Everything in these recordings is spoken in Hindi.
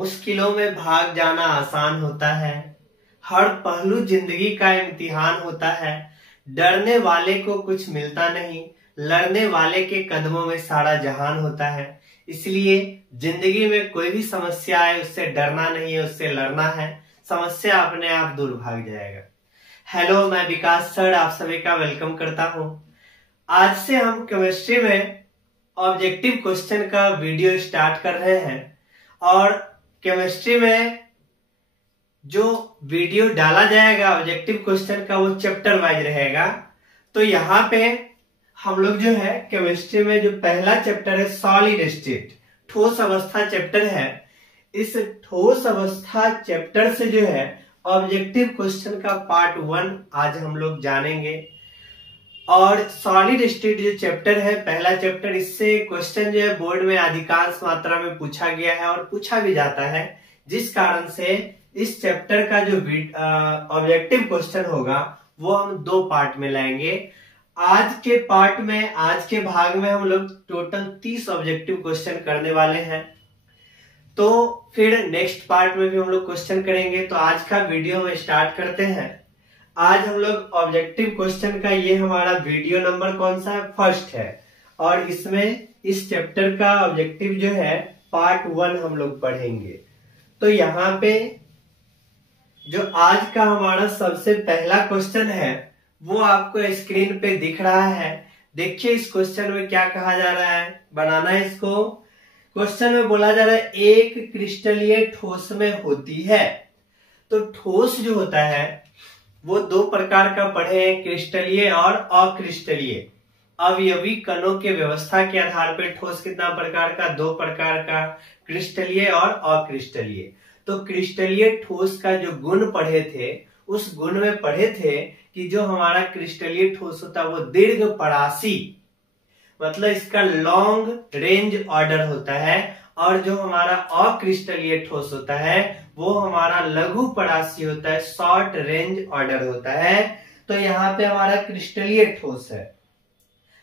मुश्किलों में भाग जाना आसान होता है। हर पहलू जिंदगी का इम्तिहान होता है। डरने वाले को कुछ मिलता नहीं, लड़ने वाले के कदमों में सारा जहान होता है। इसलिए जिंदगी में कोई भी समस्या आए उससे डरना नहीं है, उससे लड़ना है। समस्या अपने आप दूर भाग जाएगा। हेलो, मैं विकास सर आप सभी का वेलकम करता हूं। आज से हम केमिस्ट्री में ऑब्जेक्टिव क्वेश्चन का वीडियो स्टार्ट कर रहे हैं और केमिस्ट्री में जो वीडियो डाला जाएगा ऑब्जेक्टिव क्वेश्चन का वो चैप्टर वाइज रहेगा। तो यहाँ पे हम लोग जो है केमिस्ट्री में जो पहला चैप्टर है सॉलिड स्टेट, ठोस अवस्था चैप्टर है। इस ठोस अवस्था चैप्टर से जो है ऑब्जेक्टिव क्वेश्चन का पार्ट 1 आज हम लोग जानेंगे। और सॉलिड स्टेट जो चैप्टर है पहला चैप्टर, इससे क्वेश्चन जो है बोर्ड में अधिकांश मात्रा में पूछा गया है और पूछा भी जाता है, जिस कारण से इस चैप्टर का जो ऑब्जेक्टिव क्वेश्चन होगा वो हम 2 पार्ट में लाएंगे। आज के पार्ट में, आज के भाग में हम लोग टोटल 30 ऑब्जेक्टिव क्वेश्चन करने वाले हैं। तो फिर नेक्स्ट पार्ट में भी हम लोग क्वेश्चन करेंगे। तो आज का वीडियो में स्टार्ट करते हैं। आज हम लोग ऑब्जेक्टिव क्वेश्चन का ये हमारा वीडियो नंबर कौन सा है, फर्स्ट है। और इसमें इस चैप्टर का ऑब्जेक्टिव जो है पार्ट 1 हम लोग पढ़ेंगे। तो यहाँ पे जो आज का हमारा सबसे पहला क्वेश्चन है वो आपको स्क्रीन पे दिख रहा है। देखिए इस क्वेश्चन में क्या कहा जा रहा है, बनाना है इसको। क्वेश्चन में बोला जा रहा है एक क्रिस्टलीय ठोस में होती है। तो ठोस जो होता है वो 2 प्रकार का पढ़े हैं, क्रिस्टलीय और अक्रिस्टलीय। अवयवी कणों के व्यवस्था के आधार पर ठोस कितना प्रकार का, 2 प्रकार का, क्रिस्टलीय और अक्रिस्टलीय। तो क्रिस्टलीय ठोस का जो गुण पढ़े थे उस गुण में पढ़े थे कि जो हमारा क्रिस्टलीय ठोस होता है वो दीर्घ परासी, मतलब इसका लॉन्ग रेंज ऑर्डर होता है। और जो हमारा अक्रिस्टलीय ठोस होता है वो हमारा लघु परासी होता है, शॉर्ट रेंज ऑर्डर होता है। तो यहाँ पे हमारा क्रिस्टलीय ठोस है।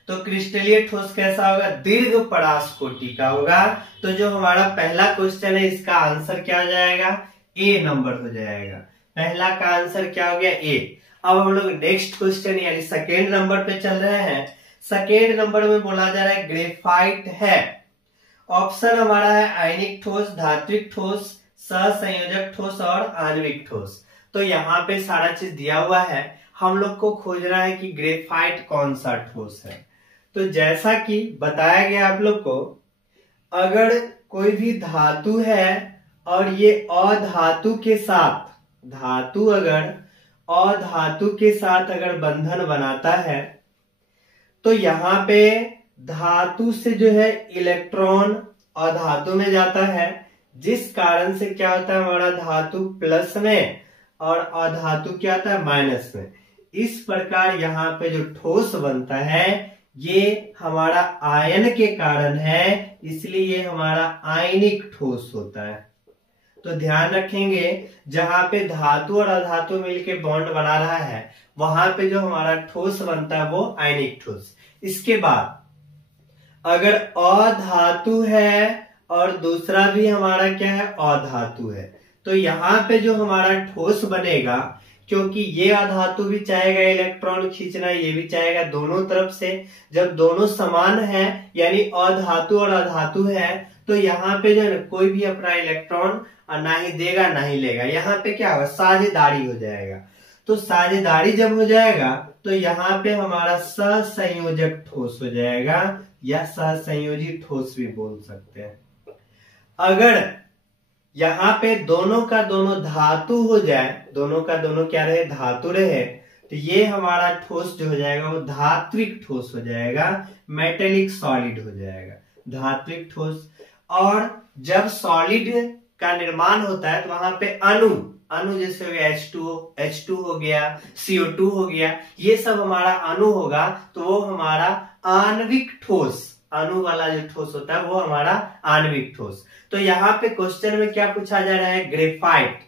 तो क्रिस्टलीय ठोस कैसा होगा, दीर्घ परास कोटि का होगा। तो जो हमारा पहला क्वेश्चन है इसका आंसर क्या हो जाएगा, ए नंबर हो जाएगा। पहला का आंसर क्या हो गया, ए। अब हम लोग नेक्स्ट क्वेश्चन यानी सेकेंड नंबर पे चल रहे हैं। सेकेंड नंबर में बोला जा रहा है ग्रेफाइट है। ऑप्शन हमारा है आयनिक ठोस, धात्विक ठोस, सहसंयोजक ठोस और आणविक ठोस। तो यहाँ पे सारा चीज दिया हुआ है, हम लोग को खोजना है कि ग्रेफाइट कौन सा ठोस है। तो जैसा कि बताया गया आप लोग को, अगर कोई भी धातु है और ये अधातु के साथ, धातु अगर अधातु के साथ अगर बंधन बनाता है तो यहाँ पे धातु से जो है इलेक्ट्रॉन अधातु में जाता है, जिस कारण से क्या होता है हमारा धातु प्लस में और अधातु क्या होता है माइनस में। इस प्रकार यहाँ पे जो ठोस बनता है ये हमारा आयन के कारण है, इसलिए ये हमारा आयनिक ठोस होता है। तो ध्यान रखेंगे जहां पे धातु और अधातु मिलके बॉन्ड बना रहा है वहां पे जो हमारा ठोस बनता है वो आयनिक ठोस। इसके बाद अगर अधातु है और दूसरा भी हमारा क्या है अधातु है, तो यहाँ पे जो हमारा ठोस बनेगा, क्योंकि ये अधातु भी चाहेगा इलेक्ट्रॉन खींचना, ये भी चाहेगा, दोनों तरफ से जब दोनों समान है यानी अधातु और अधातु है, तो यहाँ पे जो है कोई भी अपना इलेक्ट्रॉन ना ही देगा ना ही लेगा। यहाँ पे क्या होगा, साझेदारी हो जाएगा। तो साझेदारी जब हो जाएगा तो यहाँ पे हमारा सहसंयोजक ठोस हो जाएगा या सहसंयोजी ठोस भी बोल सकते हैं। अगर यहाँ पे दोनों का दोनों धातु हो जाए, दोनों का दोनों क्या रहे, धातु रहे, तो ये हमारा ठोस जो हो जाएगा वो धात्विक ठोस हो जाएगा, मेटेलिक सॉलिड हो जाएगा, धात्विक ठोस। और जब सॉलिड का निर्माण होता है तो वहां पे अणु जैसे हो गया H2 हो गया, CO2 हो गया, ये सब हमारा अणु होगा, तो वो हमारा आणविक ठोस, अणु वाला जो ठोस होता है वो हमारा आणविक ठोस। तो यहाँ पे क्वेश्चन में क्या पूछा जा रहा है, ग्रेफाइट।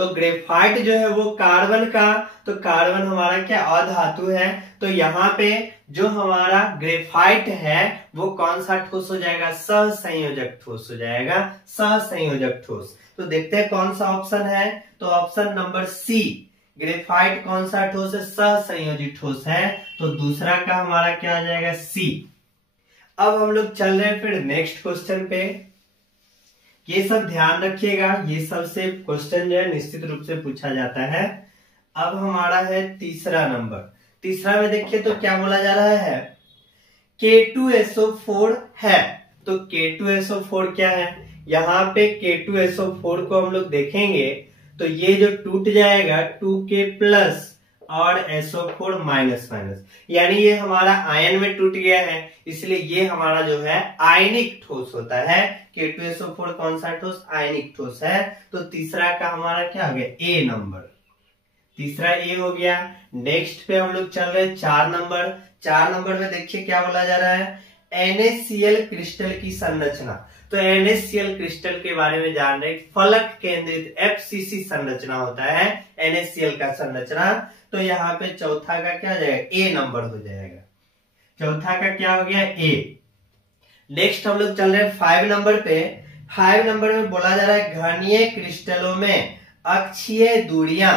तो ग्रेफाइट जो है वो कार्बन का, तो कार्बन हमारा क्या अधातु है, तो यहाँ पे जो हमारा ग्रेफाइट है वो कौन सा ठोस हो जाएगा, सहसंयोजक ठोस हो जाएगा, सहसंयोजक ठोस। तो देखते हैं कौन सा ऑप्शन है, तो ऑप्शन नंबर सी, ग्रेफाइट कौन सा ठोस है, सहसंयोजी ठोस है, तो दूसरा का हमारा क्या आ जाएगा, सी। अब हम लोग चल रहे हैं फिर नेक्स्ट क्वेश्चन पे। ये सब ध्यान रखिएगा, ये सब से क्वेश्चन जो है निश्चित रूप से पूछा जाता है। अब हमारा है तीसरा नंबर। तीसरा में देखिए तो क्या बोला जा रहा है, K2SO4 है। तो K2SO4 क्या है, यहाँ पे K2SO4 को हम लोग देखेंगे तो ये जो टूट जाएगा 2K प्लस और SO4 माइनस माइनस, यानी ये हमारा आयन में टूट गया है, इसलिए ये हमारा जो है आयनिक ठोस होता है। K2SO4 कौन सा ठोस, आयनिक ठोस है। तो तीसरा का हमारा क्या हो गया, ए नंबर, तीसरा ए हो गया। नेक्स्ट पे हम लोग चल रहे हैं 4 नंबर। 4 नंबर में देखिए क्या बोला जा रहा है, NaCl क्रिस्टल की संरचना। तो NaCl क्रिस्टल के बारे में जान रहे, फलक केंद्रित FCC संरचना होता है NaCl का संरचना। तो यहाँ पे चौथा का क्या हो जाएगा, ए नंबर हो जाएगा, चौथा का क्या हो गया, ए। नेक्स्ट हम लोग चल रहे हैं 5 नंबर पे। 5 नंबर में बोला जा रहा है घनीय क्रिस्टलों में अक्षीय दूरियां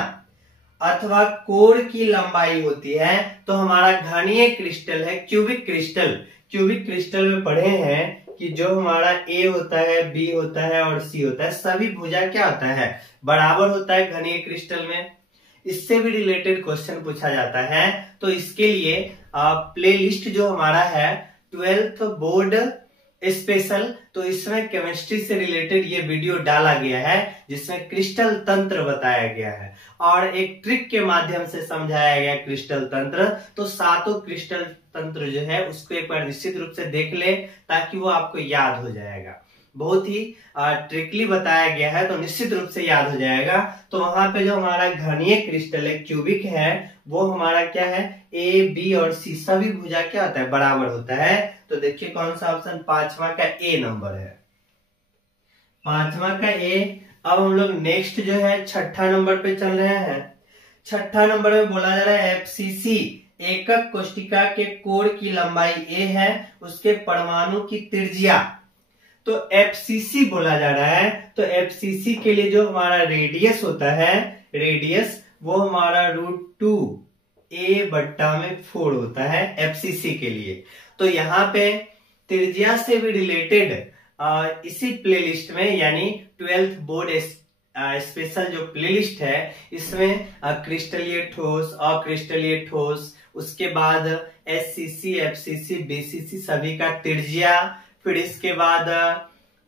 अथवा कोर की लंबाई होती है। तो हमारा घनीय क्रिस्टल है क्यूबिक क्रिस्टल। क्यूबिक क्रिस्टल में पढ़े हैं कि जो हमारा ए होता है, बी होता है और सी होता है, सभी भुजा क्या होता है, बराबर होता है घनीय क्रिस्टल में। इससे भी रिलेटेड क्वेश्चन पूछा जाता है। तो इसके लिए प्लेलिस्ट जो हमारा है 12th बोर्ड स्पेशल, तो इसमें केमिस्ट्री से रिलेटेड ये वीडियो डाला गया है जिसमें क्रिस्टल तंत्र बताया गया है और एक ट्रिक के माध्यम से समझाया गया क्रिस्टल तंत्र। तो सातों क्रिस्टल तंत्र जो है उसको एक बार निश्चित रूप से देख ले ताकि वो आपको याद हो जाएगा। बहुत ही ट्रिकली बताया गया है तो निश्चित रूप से याद हो जाएगा। तो वहां पे जो हमारा घनीय क्रिस्टल है क्यूबिक है वो हमारा क्या है, ए बी और सी सभी भुजा क्या होता है, बराबर होता है। तो देखिए कौन सा ऑप्शन, पांचवा का ए नंबर है, पांचवा का ए। अब हम लोग नेक्स्ट जो है छठा नंबर पे चल रहे हैं। छठा नंबर में बोला जा रहा है FCC एकक कोशिका के कोर की लंबाई ए है, उसके परमाणु की त्रिज्या। तो FCC बोला जा रहा है। तो FCC के लिए जो हमारा रेडियस होता है, रेडियस वो हमारा √2a/4 होता है FCC के लिए। तो यहाँ पे त्रिज्या से भी रिलेटेड इसी प्लेलिस्ट में यानी 12th बोर्ड स्पेशल जो प्लेलिस्ट है इसमें क्रिस्टलीय ठोस, अक्रिस्टलीय ठोस, उसके बाद SCC, FCC, BCC सभी का त्रिज्या, फिर इसके बाद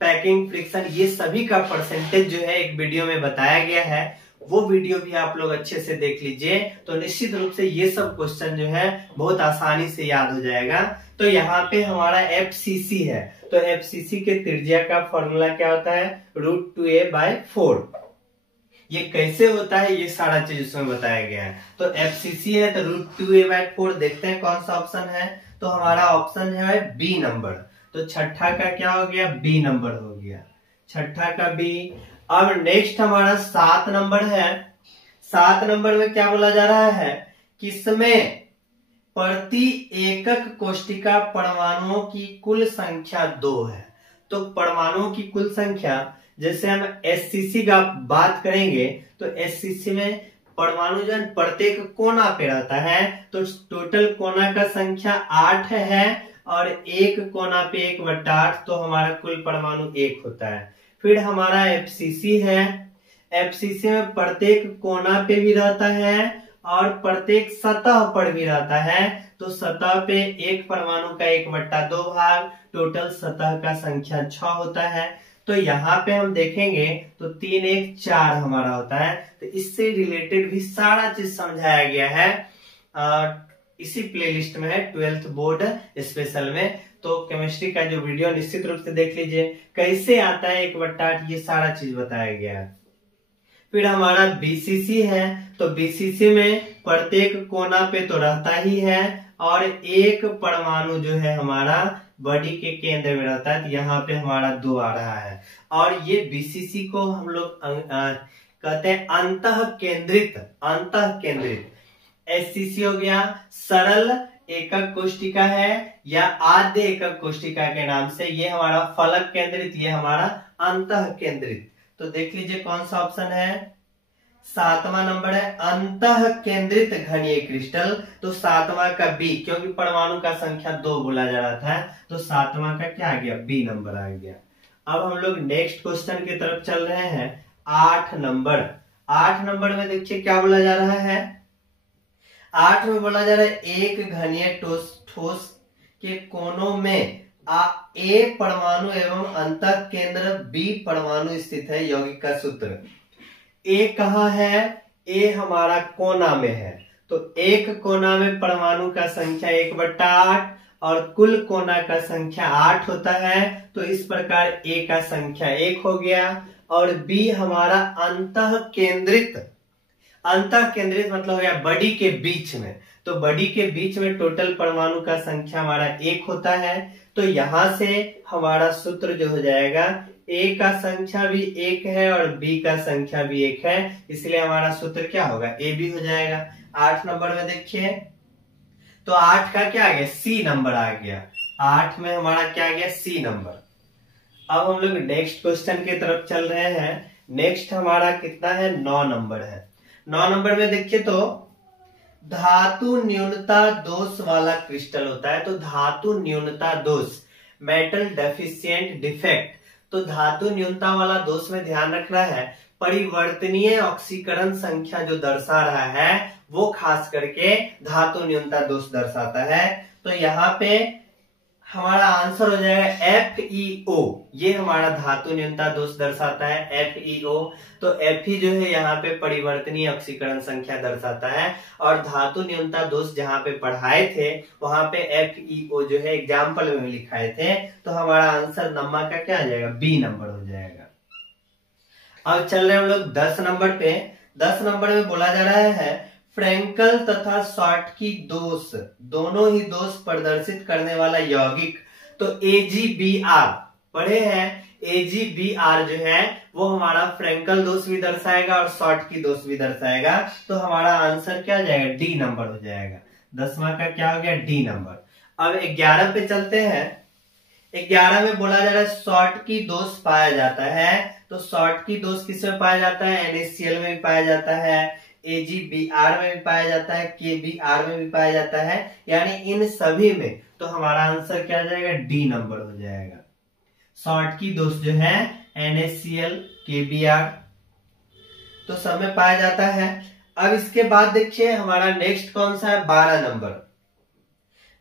पैकिंग फ्रिक्शन, ये सभी का परसेंटेज जो है एक वीडियो में बताया गया है। वो वीडियो भी आप लोग अच्छे से देख लीजिए तो निश्चित रूप से ये सब क्वेश्चन जो है बहुत आसानी से याद हो जाएगा। तो यहाँ पे हमारा FCC है, तो FCC के त्रिज्या का फॉर्मूला क्या होता है, √2a/4। ये कैसे होता है ये सारा चीज उसमें बताया गया है। तो FCC है तो √2a/4, देखते हैं कौन सा ऑप्शन है। तो हमारा ऑप्शन है बी नंबर। तो छठा का क्या हो गया, बी नंबर हो गया, छठा का बी। अब नेक्स्ट हमारा 7 नंबर है। 7 नंबर में क्या बोला जा रहा है, किसमें प्रति एकक कोशिका परमाणुओं की कुल संख्या 2 है। तो परमाणुओं की कुल संख्या, जैसे हम SCC का बात करेंगे तो SCC में परमाणु जो प्रत्येक कोना पे रहता है, तो टोटल कोना का संख्या 8 है और एक कोना पे 1/8, तो हमारा कुल परमाणु 1 होता है। फिर हमारा FCC है। FCC में प्रत्येक कोना पे भी रहता है और प्रत्येक सतह पर भी रहता है। तो सतह पे एक परमाणु का 1/2 भाग, टोटल सतह का संख्या 6 होता है। तो यहाँ पे हम देखेंगे तो 3 1 4 हमारा होता है। तो इससे रिलेटेड भी सारा चीज समझाया गया है इसी प्लेलिस्ट में है 12th बोर्ड स्पेशल में। तो केमिस्ट्री का जो वीडियो निश्चित रूप से देख लीजिए, कैसे आता है 1/8 ये सारा चीज बताया गया है। फिर हमारा BCC है। तो BCC में प्रत्येक कोना पे तो रहता ही है और एक परमाणु जो है हमारा बॉडी के केंद्र में रहता है। तो यहाँ पे हमारा 2 आ रहा है और ये BCC को हम लोग कहते हैं अंतः केंद्रित, अंतः केंद्रित। एससीसी हो गया सरल एकक कोशिका है या आद्य एकक कोशिका के नाम से, ये हमारा फलक केंद्रित, ये हमारा अंतः केंद्रित। तो देख लीजिए कौन सा ऑप्शन है, 7वां नंबर है अंतः केंद्रित घनीय क्रिस्टल। तो 7वां का बी, क्योंकि परमाणु का संख्या 2 बोला जा रहा था, तो 7वां का क्या आ गया, बी नंबर आ गया। अब हम लोग नेक्स्ट क्वेश्चन की तरफ चल रहे हैं, 8 नंबर। 8 नंबर में देखिए क्या बोला जा रहा है, 8 में बोला जा रहा है एक घनीय ठोस के कोनों में ए परमाणु एवं अंतः केंद्र बी परमाणु स्थित है, यौगिक का सूत्र। ए कहाँ है, ए हमारा कोना में है, तो एक कोना में परमाणु का संख्या 1/8 और कुल कोना का संख्या 8 होता है, तो इस प्रकार ए का संख्या 1 हो गया। और बी हमारा अंतः केंद्रित, अंतः केंद्रित मतलब हो गया बॉडी के बीच में, तो बॉडी के बीच में टोटल परमाणु का संख्या हमारा 1 होता है, तो यहां से हमारा सूत्र जो हो जाएगा, ए का संख्या भी 1 है और बी का संख्या भी 1 है, इसलिए हमारा सूत्र क्या होगा, ए बी हो जाएगा। 8 नंबर में देखिए तो 8 का क्या आ गया, सी नंबर आ गया, 8 में हमारा क्या आ गया, सी नंबर। अब हम लोग नेक्स्ट क्वेश्चन की तरफ चल रहे हैं। नेक्स्ट हमारा कितना है, 9 नंबर है। 9 नंबर में देखिए तो धातु न्यूनता दोष वाला क्रिस्टल होता है, तो धातु न्यूनता दोष, मेटल डेफिशिएंट डिफेक्ट, तो धातु न्यूनता वाला दोष में ध्यान रखना है परिवर्तनीय ऑक्सीकरण संख्या जो दर्शा रहा है वो खास करके धातु न्यूनता दोष दर्शाता है। तो यहाँ पे हमारा आंसर हो जाएगा FeO, ये हमारा धातु न्यूनता दोष दर्शाता है FeO। तो Fe जो है यहाँ पे परिवर्तनीय ऑक्सीकरण संख्या दर्शाता है, और धातु न्यूनता दोष जहाँ पे पढ़ाए थे वहां पे FeO जो है एग्जाम्पल में लिखाए थे, तो हमारा आंसर नम्मा का क्या आ जाएगा, बी नंबर हो जाएगा। अब चल रहे हम लोग 10 नंबर पे। 10 नंबर में बोला जा रहा है फ्रेंकल तथा शॉर्टकी दोष, दोनों ही दोष प्रदर्शित करने वाला यौगिक, तो AgBr पढ़े हैं, AgBr जो है वो हमारा फ्रेंकल दोष भी दर्शाएगा और शॉर्टकी दोष भी दर्शाएगा, तो हमारा आंसर क्या हो जाएगा, डी नंबर हो जाएगा। 10वां का क्या हो गया, डी नंबर। अब 11 पे चलते हैं। 11 में बोला जा रहा है शॉर्टकी दोष पाया जाता है, तो शॉर्टकी दोष किसमें पाया जाता है, NaCl में भी पाया जाता है, AgBr में भी पाया जाता है, KBr में भी पाया जाता है, यानी इन सभी में, तो हमारा आंसर क्या आ जाएगा, डी नंबर हो जाएगा। शॉर्टकी दोष जो है NaCl KBr तो सब में पाया जाता है। अब इसके बाद देखिए हमारा नेक्स्ट कौन सा है, 12 नंबर।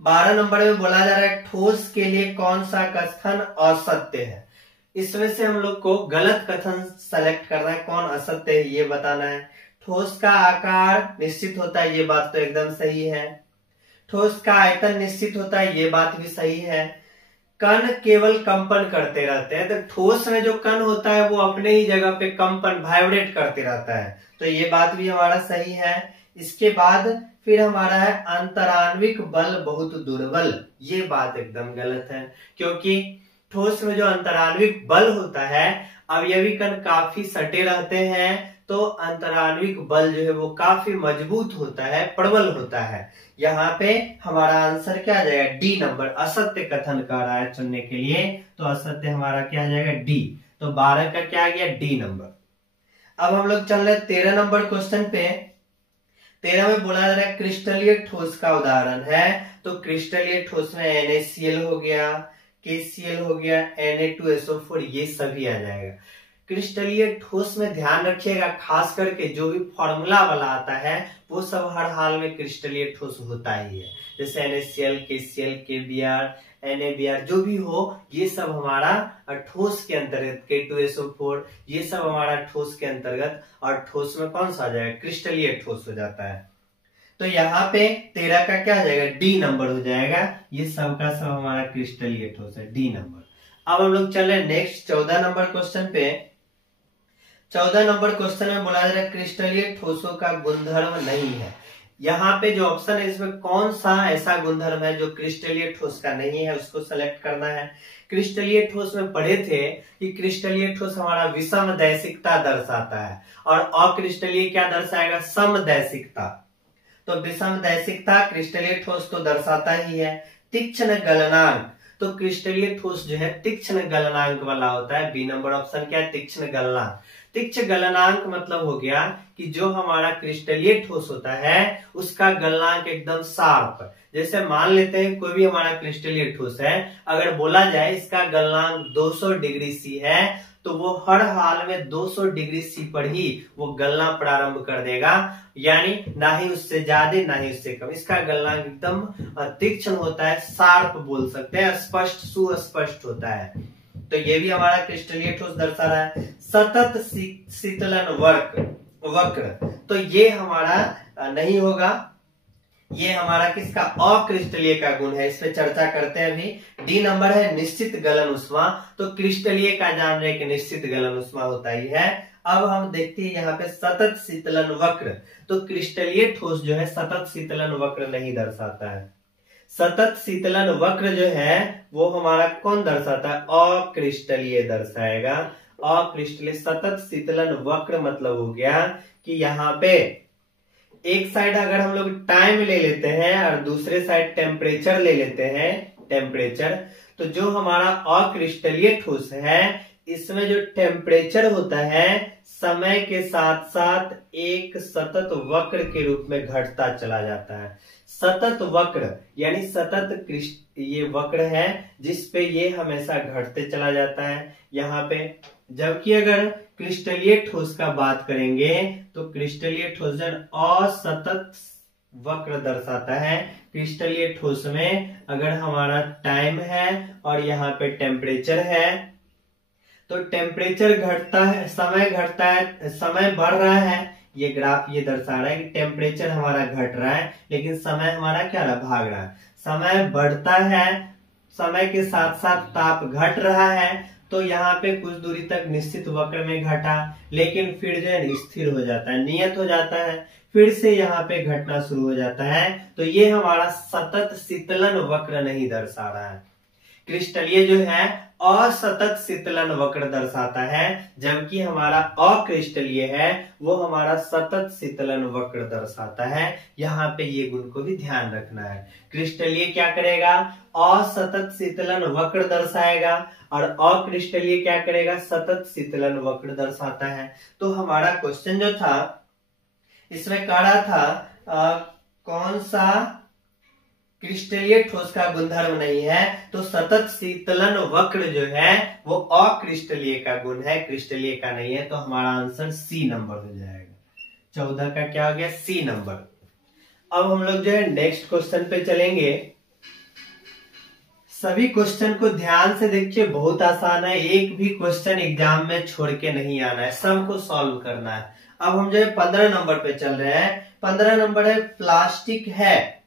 12 नंबर में बोला जा रहा है ठोस के लिए कौन सा कथन असत्य है। इसमें से हम लोग को गलत कथन सेलेक्ट करना है, कौन असत्य है ये बताना है। ठोस का आकार निश्चित होता है, ये बात तो एकदम सही है। ठोस का आयतन निश्चित होता है, ये बात भी सही है। कण केवल कंपन करते रहते हैं, तो ठोस में जो कण होता है वो अपने ही जगह पे कंपन वाइब्रेट करते रहता है, तो ये बात भी हमारा सही है। इसके बाद फिर हमारा है अंतराण्विक बल बहुत दुर्बल, ये बात एकदम गलत है, क्योंकि ठोस में जो अंतराण्विक बल होता है, अवयवी कण काफी सटे रहते हैं, तो अंतराण्विक बल जो है वो काफी मजबूत होता है, प्रबल होता है। यहाँ पे हमारा आंसर क्या आ जाएगा, डी नंबर। असत्य कथन कर रहा है चुनने के लिए, तो असत्य हमारा क्या आ जाएगा, डी। तो 12 का क्या आ गया, डी नंबर। अब हम लोग चल रहे 13 नंबर क्वेश्चन पे। 13 में बोला जा रहा है क्रिस्टलीय ठोस का उदाहरण है, तो क्रिस्टलीय ठोस में NaCl हो गया, KCl हो गया, Na2SO4, ये सभी आ जाएगा। क्रिस्टलीय ठोस में ध्यान रखिएगा, खास करके जो भी फॉर्मूला वाला आता है वो सब हर हाल में क्रिस्टलीय ठोस होता ही है, जैसे NaCl, KCl, KBr, NaBr जो भी हो, ये सब हमारा ठोस के अंतर्गत, K2SO4 ये सब हमारा ठोस के अंतर्गत, और ठोस में कौन सा आ जाएगा, क्रिस्टलीय ठोस हो जाता है। तो यहाँ पे 13 का क्या आ जाएगा, डी नंबर हो जाएगा। ये सब का सब हमारा क्रिस्टलीय ठोस है, डी नंबर। अब हम लोग चल रहे नेक्स्ट 14 नंबर क्वेश्चन पे। 14 नंबर क्वेश्चन में बोला जा रहा है क्रिस्टलीय ठोसों का गुणधर्म नहीं है। यहाँ पे जो ऑप्शन है इसमें कौन सा ऐसा गुणधर्म है जो क्रिस्टलीय ठोस का नहीं है, उसको सेलेक्ट करना है। क्रिस्टलीय ठोस में पढ़े थे कि क्रिस्टलीय ठोस हमारा विषमदैशिकता दर्शाता है और अक्रिस्टलीय क्या दर्शाएगा, समदैशिकता। तो विषमदैशिकता क्रिस्टलीय ठोस तो दर्शाता ही है। तीक्ष्ण गलनांक, तो क्रिस्टलीय ठोस जो है तीक्ष्ण गलनांक वाला होता है। बी नंबर ऑप्शन क्या है, तीक्ष्ण गलनांक। तीक्ष्ण गलनांक मतलब हो गया कि जो हमारा क्रिस्टलीय ठोस होता है उसका गलनांक एकदम शार्प। जैसे मान लेते हैं कोई भी हमारा क्रिस्टलीय ठोस है, अगर बोला जाए इसका गलनांक 200 डिग्री सी है तो वो हर हाल में 200 डिग्री सी पर ही वो गलना प्रारंभ कर देगा, यानी ना ही उससे ज्यादा ना ही उससे कम। इसका गलनांक एकदम तीक्ष्ण होता है, शार्प बोल सकते हैं, स्पष्ट सुस्पष्ट होता है। तो ये भी हमारा क्रिस्टलीय ठोस दर्शा रहा है। सतत शीतलन वक्र, तो ये हमारा नहीं होगा, ये हमारा किसका, अक्रिस्टलीय का गुण है। इस पे चर्चा करते हैं अभी। डी नंबर है निश्चित गलन उष्मा, तो क्रिस्टलीय का जान रहे कि निश्चित गलन उष्मा होता ही है। अब हम देखते हैं यहाँ पे सतत शीतलन वक्र, तो क्रिस्टलीय ठोस जो है सतत शीतलन वक्र नहीं दर्शाता है। सतत शीतलन वक्र जो है वो हमारा कौन दर्शाता है, अक्रिस्टलीय दर्शाएगा। अक्रिस्टलीय सतत शीतलन वक्र मतलब हो गया कि यहाँ पे एक साइड अगर हम लोग टाइम ले लेते हैं और दूसरे साइड टेम्परेचर ले लेते हैं, टेम्परेचर, तो जो हमारा अक्रिस्टलीय ठोस है इसमें जो टेम्परेचर होता है समय के साथ साथ एक सतत वक्र के रूप में घटता चला जाता है। सतत वक्र यानी सतत ये वक्र है जिसपे ये हमेशा घटते चला जाता है यहाँ पे। जबकि अगर क्रिस्टलीय ठोस का बात करेंगे तो क्रिस्टलीय ठोस असतत वक्र दर्शाता है। क्रिस्टलीय ठोस में अगर हमारा टाइम है और यहाँ पे टेम्परेचर है तो टेम्परेचर घटता है, समय घटता है, समय बढ़ रहा है। ये ग्राफ ये दर्शा रहा है कि टेम्परेचर हमारा घट रहा है लेकिन समय हमारा क्या रहा, भाग रहा है। समय बढ़ता है, समय के साथ साथ ताप घट रहा है, तो यहाँ पे कुछ दूरी तक निश्चित वक्र में घटा, लेकिन फिर जो है स्थिर हो जाता है, नियत हो जाता है, फिर से यहाँ पे घटना शुरू हो जाता है। तो ये हमारा सतत शीतलन वक्र नहीं दर्शा रहा है। क्रिस्टलीय जो है असतत शीतलन वक्र दर्शाता है, जबकि हमारा अक्रिस्टलीय है वो हमारा सतत शीतलन वक्र दर्शाता है। यहाँ पे ये गुण को भी ध्यान रखना है। क्रिस्टलीय क्या करेगा, असतत शीतलन वक्र दर्शाएगा और अक्रिस्टलीय क्या करेगा, सतत शीतलन वक्र दर्शाता है। तो हमारा क्वेश्चन जो था इसमें कह रहा था कौन सा क्रिस्टलीय ठोस का गुणधर्म नहीं है, तो सतत शीतलन वक्र जो है वो अक्रिस्टलीय का गुण है, क्रिस्टलीय का नहीं है। तो हमारा आंसर सी नंबर हो जाएगा। 14 का क्या हो गया, सी नंबर। अब हम लोग जो है नेक्स्ट क्वेश्चन पे चलेंगे। सभी क्वेश्चन को ध्यान से देखिए, बहुत आसान है, एक भी क्वेश्चन एग्जाम में छोड़ के नहीं आना है, सबको सॉल्व करना है। अब हम जो है 15 नंबर पे चल रहे हैं। 15 नंबर है प्लास्टिक है,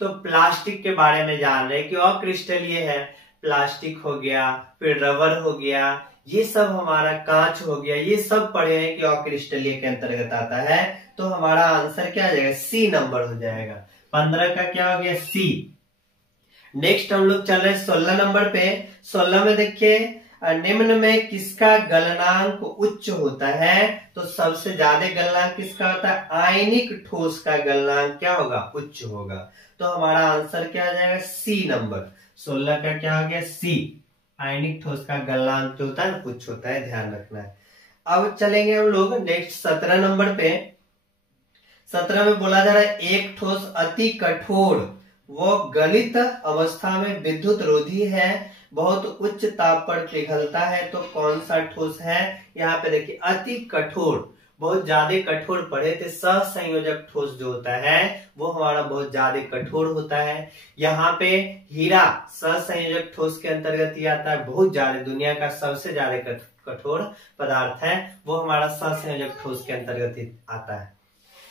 तो प्लास्टिक के बारे में जान रहे हैं कि अक्रिस्टलीय है, प्लास्टिक हो गया, फिर रबर हो गया, ये सब हमारा कांच हो गया, ये सब पढ़े हैं कि अक्रिस्टलीय के अंतर्गत आता है। तो हमारा आंसर क्या आ जाएगा, सी नंबर हो जाएगा। 15 का क्या हो गया, सी। नेक्स्ट हम लोग चल रहे हैं 16 नंबर पे। 16 में देखिए निम्न में किसका गलनांक उच्च होता है, तो सबसे ज्यादा गलनांक किसका होता है, आयनिक ठोस का गलनांक क्या होगा, उच्च होगा। तो हमारा आंसर क्या आ जाएगा, सी नंबर। 16 का क्या हो गया, सी। आयनिक ठोस का गलनांक जो होता है उच्च होता है, ध्यान रखना है। अब चलेंगे हम लोग नेक्स्ट 17 नंबर पे। 17 में बोला जा रहा है एक ठोस अति कठोर वो गलित अवस्था में विद्युत रोधी है, बहुत उच्च ताप पर पिघलता है, तो कौन सा ठोस है। यहाँ पे देखिए अति कठोर, बहुत ज्यादा कठोर पढ़े थे। सहसंयोजक ठोस जो होता है वो हमारा बहुत ज्यादा कठोर होता है। यहाँ पे हीरा सहसंयोजक ठोस के अंतर्गत ही आता है, बहुत ज्यादा दुनिया का सबसे ज्यादा कठोर पदार्थ है, वो हमारा सहसंयोजक ठोस के अंतर्गत ही आता है।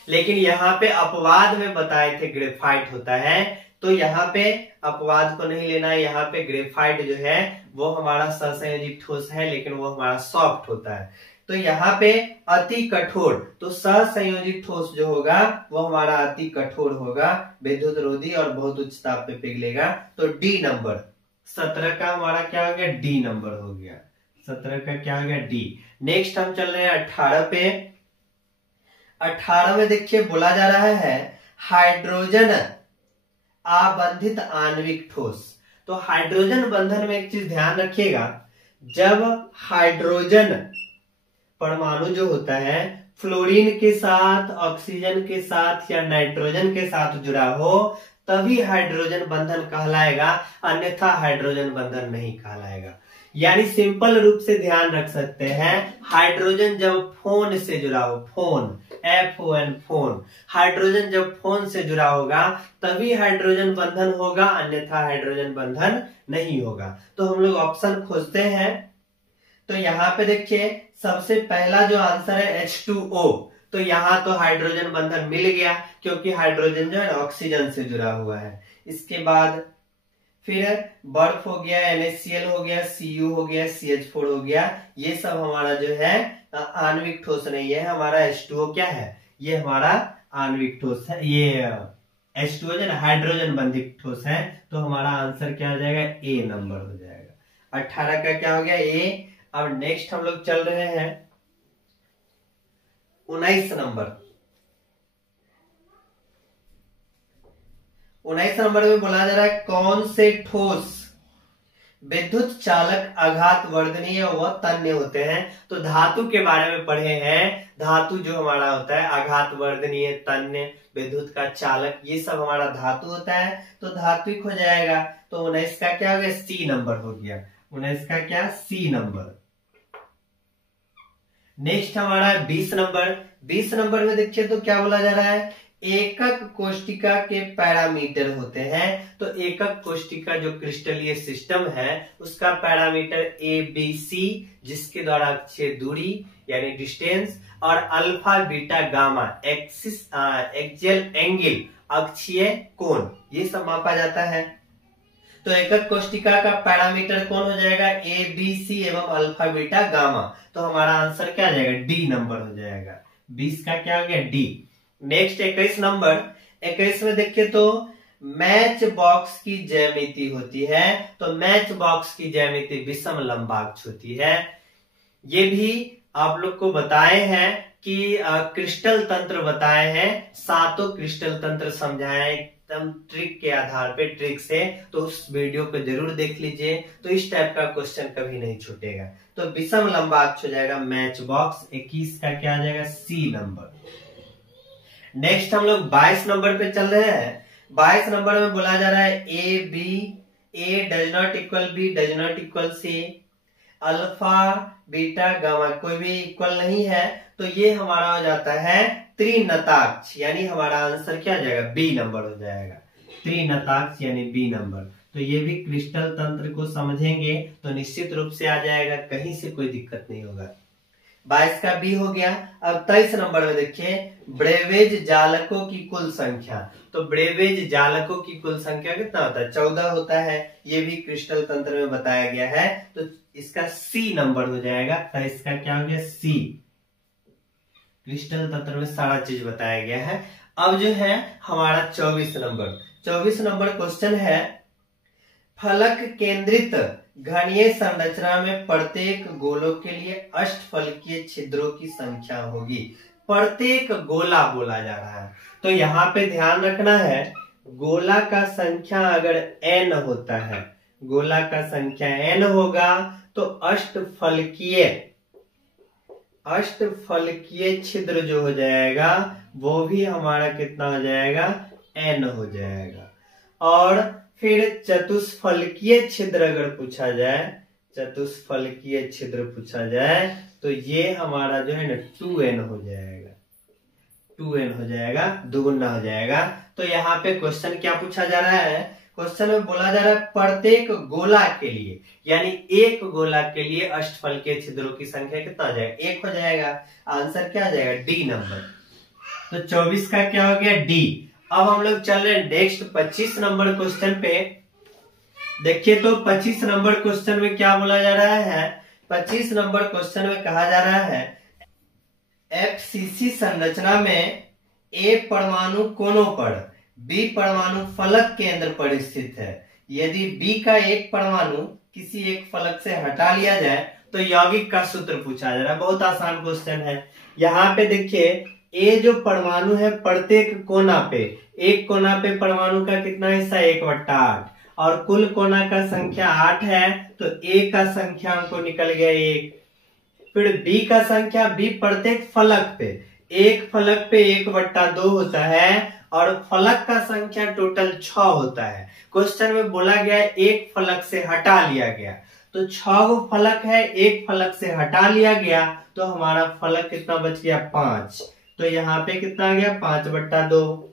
लेकिन यहाँ पे अपवाद में बताए थे ग्रेफाइट होता है, तो यहाँ पे अपवाद को नहीं लेना है। यहाँ पे ग्रेफाइट जो है वो हमारा सहसंयोजी ठोस है, लेकिन वो हमारा सॉफ्ट होता है। तो यहाँ पे अति कठोर, तो सहसंयोजित ठोस जो होगा वो हमारा अति कठोर होगा, विद्युत रोधी और बहुत उच्च ताप पे पिघलेगा। तो डी नंबर 17 का हमारा क्या हो गया, डी नंबर हो गया। 17 का क्या हो गया, डी। नेक्स्ट हम चल रहे हैं 18 पे। 18 में देखिए बोला जा रहा है हाइड्रोजन आबंधित आणविक ठोस। तो हाइड्रोजन बंधन में एक चीज ध्यान रखिएगा, जब हाइड्रोजन परमाणु जो होता है फ्लोरीन के साथ, ऑक्सीजन के साथ या नाइट्रोजन के साथ जुड़ा हो तभी हाइड्रोजन बंधन कहलाएगा, अन्यथा हाइड्रोजन बंधन नहीं कहलाएगा। यानी सिंपल रूप से ध्यान रख सकते हैं, हाइड्रोजन जब फोन से जुड़ा हो, फोन FON फोन, हाइड्रोजन जब फोन से जुड़ा होगा तभी हाइड्रोजन बंधन होगा, अन्यथा हाइड्रोजन बंधन नहीं होगा। तो हम लोग ऑप्शन खोजते हैं। तो यहाँ पे देखिए सबसे पहला जो आंसर है H2O, तो यहाँ तो हाइड्रोजन बंधन मिल गया क्योंकि हाइड्रोजन जो है ऑक्सीजन से जुड़ा हुआ है। इसके बाद फिर बर्फ हो गया, NaCl हो गया, Cu हो गया, CH4 हो गया, ये सब हमारा जो है आणविक ठोस नहीं है। हमारा H2O क्या है, ये हमारा आणविक ठोस है, ये H2O जो हाइड्रोजन बंधित ठोस है। तो हमारा आंसर क्या हो जाएगा, ए नंबर हो जाएगा। 18 का क्या हो गया, ए। अब नेक्स्ट हम लोग चल रहे हैं 19 नंबर। 19 नंबर में बोला जा रहा है कौन से ठोस विद्युत चालक आघात वर्धनीय व तन्य होते हैं। तो धातु के बारे में पढ़े हैं, धातु जो हमारा होता है आघात वर्धनीय, तन्य, विद्युत का चालक, ये सब हमारा धातु होता है। तो धात्विक हो जाएगा। तो 19 का क्या हो गया, सी नंबर हो गया। 19 का क्या, सी नंबर। नेक्स्ट हमारा 20 नंबर। 20 नंबर में देखिए तो क्या बोला जा रहा है, एकक कोष्टिका के पैरामीटर होते हैं। तो एकक कोष्टिका जो क्रिस्टलीय सिस्टम है उसका पैरामीटर ABC, जिसके द्वारा अक्षीय दूरी यानी डिस्टेंस, और alpha beta gamma axial angle अक्षीय कोण, ये सब मापा जाता है। तो एकक कोष्टिका का पैरामीटर कौन हो जाएगा, ABC एवं अल्फा बीटा गामा। तो हमारा आंसर क्या आ जाएगा, डी नंबर हो जाएगा। 20 का क्या हो गया, डी। Next 21 number. 21 में देखिए तो मैच बॉक्स की ज्यामिति होती है। तो मैच बॉक्स की ज्यामिति विषम लंबाक्ष होती है। ये भी आप लोग को बताए हैं कि क्रिस्टल तंत्र बताए हैं, 7 क्रिस्टल तंत्र समझाए एकदम ट्रिक के आधार पे, ट्रिक से। तो उस वीडियो को जरूर देख लीजिए, तो इस टाइप का क्वेश्चन कभी नहीं छूटेगा। तो विषम लंबाक्ष हो जाएगा मैच बॉक्स। 21 का क्या आ जाएगा, सी नंबर। नेक्स्ट हम लोग 22 नंबर पे चल रहे हैं। 22 नंबर में बोला जा रहा है A does not equal B does not equal C, alpha beta gamma कोई भी इक्वल नहीं है। तो ये हमारा हो जाता है त्रिनताक्ष, यानी हमारा आंसर क्या आ जाएगा, बी नंबर हो जाएगा। त्रिनताक्ष यानी बी नंबर। तो ये भी क्रिस्टल तंत्र को समझेंगे तो निश्चित रूप से आ जाएगा, कहीं से कोई दिक्कत नहीं होगा। 22 का बी हो गया। अब 23 नंबर में देखिए ब्रेवेज जालकों की कुल संख्या। तो ब्रेवेज जालकों की कुल संख्या कितना होता है, 14 होता है। ये भी क्रिस्टल तंत्र में बताया गया है। तो इसका सी नंबर हो जाएगा। 23 का क्या हो गया, सी। क्रिस्टल तंत्र में सारा चीज बताया गया है। अब जो है हमारा 24 नंबर। 24 नंबर क्वेश्चन है, फलक केंद्रित घनीय संरचना में प्रत्येक गोलों के लिए अष्टफलकीय छिद्रों की संख्या होगी। प्रत्येक गोला बोला जा रहा है। तो यहाँ पे ध्यान रखना है, गोला का संख्या अगर n होता है, गोला का संख्या n होगा तो अष्टफलकीय छिद्र जो हो जाएगा वो भी हमारा कितना हो जाएगा, n हो जाएगा। और फिर चतुष्फलकीय छिद्र अगर पूछा जाए, चतुष्फलकीय छिद्र पूछा जाए तो ये हमारा जो है ना 2n हो जाएगा, 2n हो जाएगा, दुगुना हो जाएगा। तो यहाँ पे क्वेश्चन क्या पूछा जा रहा है, क्वेश्चन में बोला जा रहा है प्रत्येक गोला के लिए, यानी एक गोला के लिए अष्टफलकीय छिद्रों की संख्या कितना हो जाएगा, 1 हो जाएगा। आंसर क्या आ जाएगा, डी नंबर। तो 24 का क्या हो गया, डी। अब हम लोग चल रहे हैं नेक्स्ट 25 नंबर क्वेश्चन पे। देखिए तो 25 नंबर क्वेश्चन में क्या बोला जा रहा है 25 नंबर क्वेश्चन में कहा जा रहा है एफसीसी संरचना में ए परमाणु कोनों पर बी परमाणु फलक केंद्र पर स्थित है। यदि बी का एक परमाणु किसी एक फलक से हटा लिया जाए तो यौगिक का सूत्र पूछा जा रहा है। बहुत आसान क्वेश्चन है। यहाँ पे देखिए ए जो परमाणु है प्रत्येक कोना पे, एक कोना पे परमाणु का कितना हिस्सा 1/8 और कुल कोना का संख्या 8 है, तो ए का संख्या हमको निकल गया 1। फिर बी का संख्या, बी प्रत्येक फलक पे, एक फलक पे 1/2 होता है और फलक का संख्या टोटल 6 होता है। क्वेश्चन में बोला गया एक फलक से हटा लिया गया, तो 6 गो फलक है, एक फलक से हटा लिया गया तो हमारा फलक कितना बच गया 5। तो यहाँ पे कितना आ गया 5/2।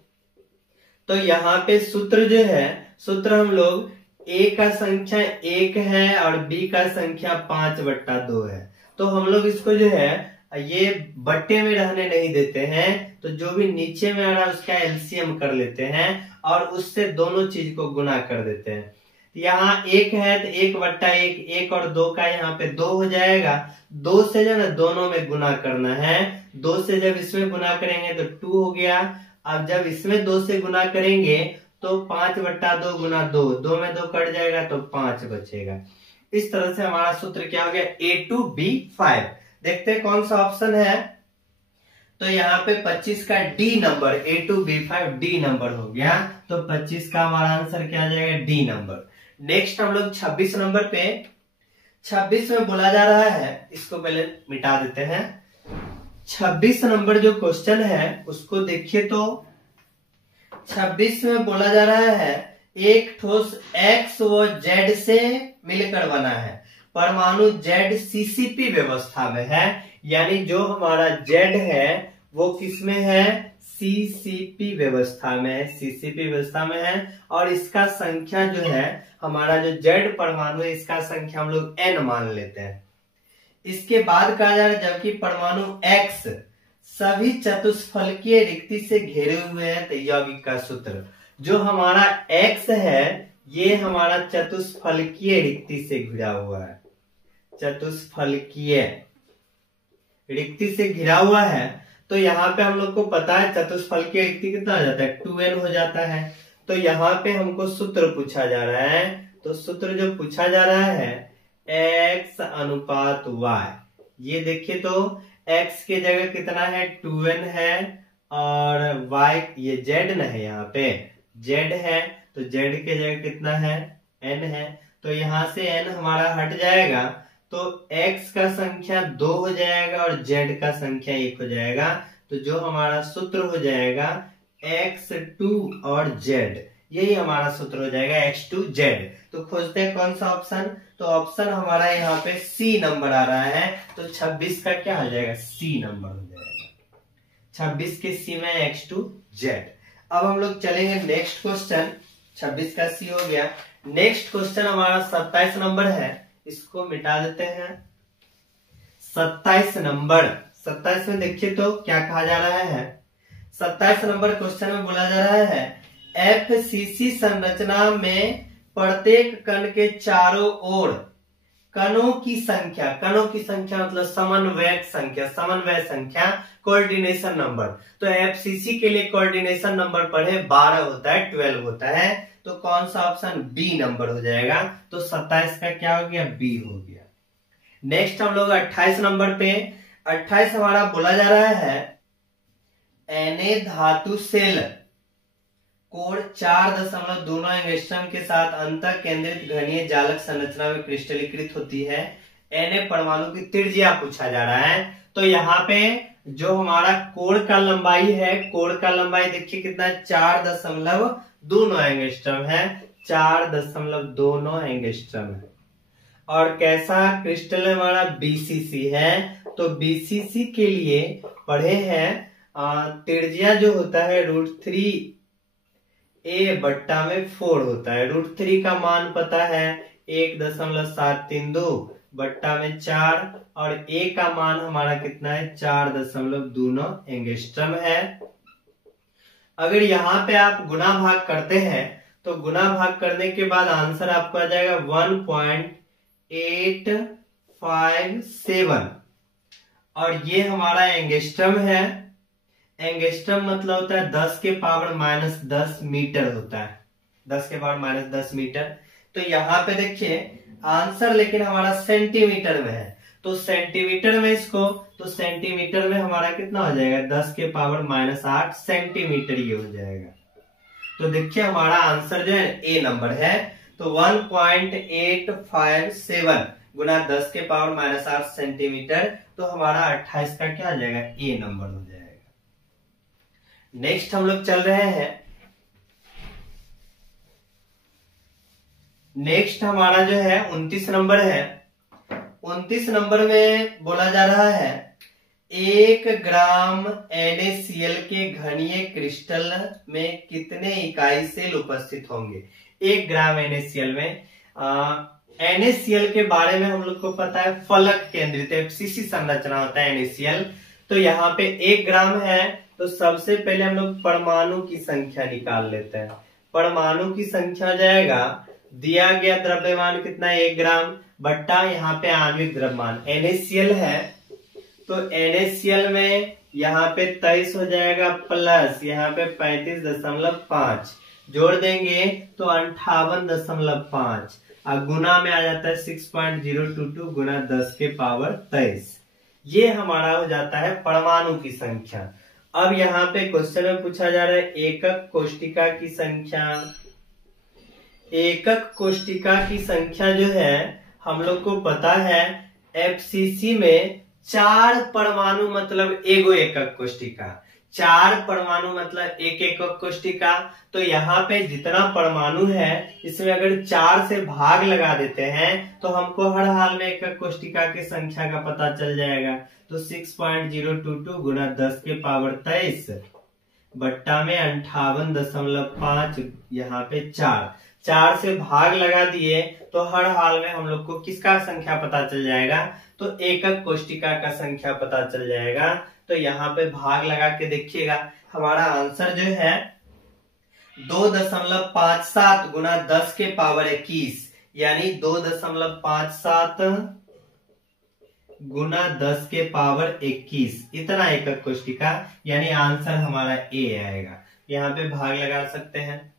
तो यहाँ पे सूत्र जो है, सूत्र हम लोग ए का संख्या 1 है और बी का संख्या 5/2 है, तो हम लोग इसको जो है ये बट्टे में रहने नहीं देते हैं, तो जो भी नीचे में आ रहा है उसका एलसीएम कर लेते हैं और उससे दोनों चीज को गुना कर देते हैं। यहाँ 1 है तो 1/1, 1 और 2 का यहाँ पे 2 हो जाएगा। 2 से जो ना दोनों में गुना करना है, 2 से जब इसमें गुना करेंगे तो 2 हो गया। अब जब इसमें 2 से गुना करेंगे तो 5/2 गुना 2, 2 में 2 कट जाएगा तो 5 बचेगा। इस तरह से हमारा सूत्र क्या हो गया A2B5। देखते हैं कौन सा ऑप्शन है। तो यहाँ पे 25 का D number, A2B5 D number हो गया, तो 25 का हमारा आंसर क्या आ जाएगा डी नंबर। नेक्स्ट हम लोग 26 नंबर पे, 26 में बोला जा रहा है, इसको पहले मिटा देते हैं। 26 नंबर जो क्वेश्चन है उसको देखिए, तो 26 में बोला जा रहा है एक ठोस X व Z से मिलकर बना है, परमाणु Z सीसीपी व्यवस्था में है, यानी जो हमारा Z है वो किसमें है, सीसीपी व्यवस्था में है, सीसीपी व्यवस्था में है। और इसका संख्या जो है, हमारा जो Z परमाणु है इसका संख्या हम लोग N मान लेते हैं। इसके बाद कहा जा रहा है जबकि परमाणु X सभी चतुष्फलकीय रिक्ति से घिरे हुए हैं, तो यौगिक का सूत्र जो हमारा X है ये हमारा चतुष्फलकीय रिक्ति से घिरा हुआ है, चतुष्फलकीय रिक्ति से घिरा हुआ है। तो यहाँ पे हम लोग को पता है चतुष्फलकीय रिक्ति कितना हो जाता है 2n हो जाता है। तो यहाँ पे हमको सूत्र पूछा जा रहा है, तो सूत्र जो पूछा जा रहा है x अनुपात y, ये देखिए तो x के जगह कितना है 2n है और y ये z न है, यहाँ पे z है तो z के जगह कितना है n है, तो यहाँ से n हमारा हट जाएगा तो x का संख्या 2 हो जाएगा और z का संख्या 1 हो जाएगा। तो जो हमारा सूत्र हो जाएगा x2 और z, यही हमारा सूत्र हो जाएगा x2z। तो खोजते हैं कौन सा ऑप्शन, तो ऑप्शन हमारा यहाँ पे सी नंबर आ रहा है, तो 26 का क्या हो जाएगा सी नंबर हो जाएगा, 26 के सी में x2z। अब हम लोग चलेंगे नेक्स्ट क्वेश्चन, 26 का सी हो गया। नेक्स्ट क्वेश्चन हमारा 27 नंबर है, इसको मिटा देते हैं। 27 नंबर, 27 में देखिए तो क्या कहा जा रहा है। 27 नंबर क्वेश्चन में बोला जा रहा है एफसीसी संरचना में प्रत्येक कण के चारों ओर कणों की संख्या, कणों की संख्या मतलब समन्वयक संख्या, समन्वय संख्या कोऑर्डिनेशन नंबर। तो एफसीसी के लिए कोऑर्डिनेशन नंबर पढ़े 12 होता है, 12 होता है, तो कौन सा ऑप्शन बी नंबर हो जाएगा। तो 27 का क्या हो गया बी हो गया। नेक्स्ट हम लोग 28 नंबर पे, 28 हमारा बोला जा रहा है Na धातु सेल कोण 4.2 एंगस्ट्रॉम के साथ अंतः केंद्रित घनीय जालक संरचना में क्रिस्टलीकृत होती है। Na परमाणु की त्रिज्या पूछा जा रहा है। तो यहाँ पे जो हमारा कोण का लंबाई है, कोण का लंबाई देखिए कितना 4.2 एंगस्ट्रॉम है, 4.2 एंगस्ट्रॉम है। और कैसा क्रिस्टल हमारा बीसीसी है, तो बीसीसी के लिए पढ़े हैं त्रिज्या जो होता है √3a/4 होता है। √3 का मान पता है 1.732/4 और a का मान हमारा कितना है 4.2 एंगस्ट्रॉम है। अगर यहाँ पे आप गुना भाग करते हैं तो गुना भाग करने के बाद आंसर आपको आ जाएगा 1.8 857 और ये हमारा एंगस्ट्रम है। एंगस्ट्रम मतलब होता है 10 के पावर -10 मीटर होता है, 10 के पावर -10 मीटर। तो यहाँ पे देखिए आंसर लेकिन हमारा सेंटीमीटर में है, तो सेंटीमीटर में इसको, तो सेंटीमीटर में हमारा कितना हो जाएगा 10 के पावर -8 सेंटीमीटर ये हो जाएगा। तो देखिए हमारा आंसर जो है ए नंबर है। तो 1.857 गुना 10 के पावर -8 सेंटीमीटर, तो हमारा 28 का क्या आ जाएगा ए नंबर हो जाएगा। नेक्स्ट हम लोग चल रहे हैं। नेक्स्ट हमारा जो है 29 नंबर है। 29 नंबर में बोला जा रहा है 1 ग्राम NaCl के घनीय क्रिस्टल में कितने इकाई सेल उपस्थित होंगे। 1 ग्राम NaCl में NaCl के बारे में हम लोग को पता है फलक केंद्रित FCC संरचना होता है NaCl। तो यहाँ पे 1 ग्राम है, तो सबसे पहले हम लोग परमाणु की संख्या निकाल लेते हैं। परमाणु की संख्या जाएगा, दिया गया द्रव्यमान कितना है 1 ग्राम बट्टा यहाँ पे आणविक द्रव्यमान NaCl है, तो NaCl में यहाँ पे 23 हो जाएगा प्लस यहाँ पे 35.5 जोड़ देंगे तो 58.5 और गुना में आ जाता है 6.022 गुना 10 के पावर 23। ये हमारा हो जाता है परमाणु की संख्या। अब यहाँ पे क्वेश्चन में पूछा जा रहा है एकक कोष्टिका की संख्या। एकक कोष्टिका की संख्या जो है हम लोग को पता है FCC में 4 परमाणु मतलब एगो एकक कोष्टिका, 4 परमाणु मतलब एक एकक कोष्टिका। तो यहाँ पे जितना परमाणु है इसमें अगर 4 से भाग लगा देते हैं तो हमको हर हाल में एकक कोष्टिका की संख्या का पता चल जाएगा। तो 6.022 गुना 10 के पावर 23 बट्टा में 58.5 यहाँ पे 4 से भाग लगा दिए तो हर हाल में हम लोग को किसका संख्या पता चल जाएगा, तो एकक कोष्टिका का संख्या पता चल जाएगा। तो यहाँ पे भाग लगा के देखिएगा हमारा आंसर जो है 2.57 गुना 10 के पावर 21 यानी 2.57 गुना 10 के पावर 21 इतना एकक कोष्टिका, यानी आंसर हमारा ए आएगा। यहाँ पे भाग लगा सकते हैं।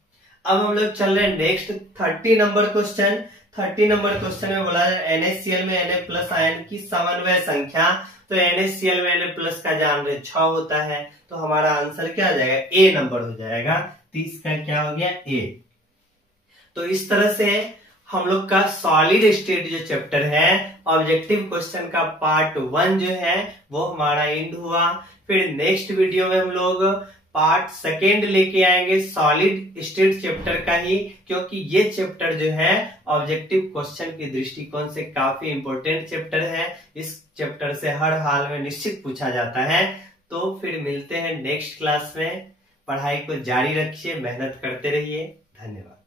अब हम लोग चल रहे हैं next 30 number question. 30 number question में बोला है NaCl में Na+ आयन की समन्वय संख्या। तो NaCl में Na+ का जान रहे 6 होता है, तो हमारा आंसर क्या आ जाएगा ए नंबर हो जाएगा। 30 का क्या हो गया ए। तो इस तरह से हम लोग का सॉलिड स्टेट जो चैप्टर है ऑब्जेक्टिव क्वेश्चन का पार्ट 1 जो है वो हमारा एंड हुआ। फिर नेक्स्ट वीडियो में हम लोग पार्ट 2 लेके आएंगे सॉलिड स्टेट चैप्टर का ही, क्योंकि ये चैप्टर जो है ऑब्जेक्टिव क्वेश्चन के दृष्टिकोण से काफी इंपॉर्टेंट चैप्टर है। इस चैप्टर से हर हाल में निश्चित पूछा जाता है। तो फिर मिलते हैं नेक्स्ट क्लास में। पढ़ाई को जारी रखिए, मेहनत करते रहिए। धन्यवाद।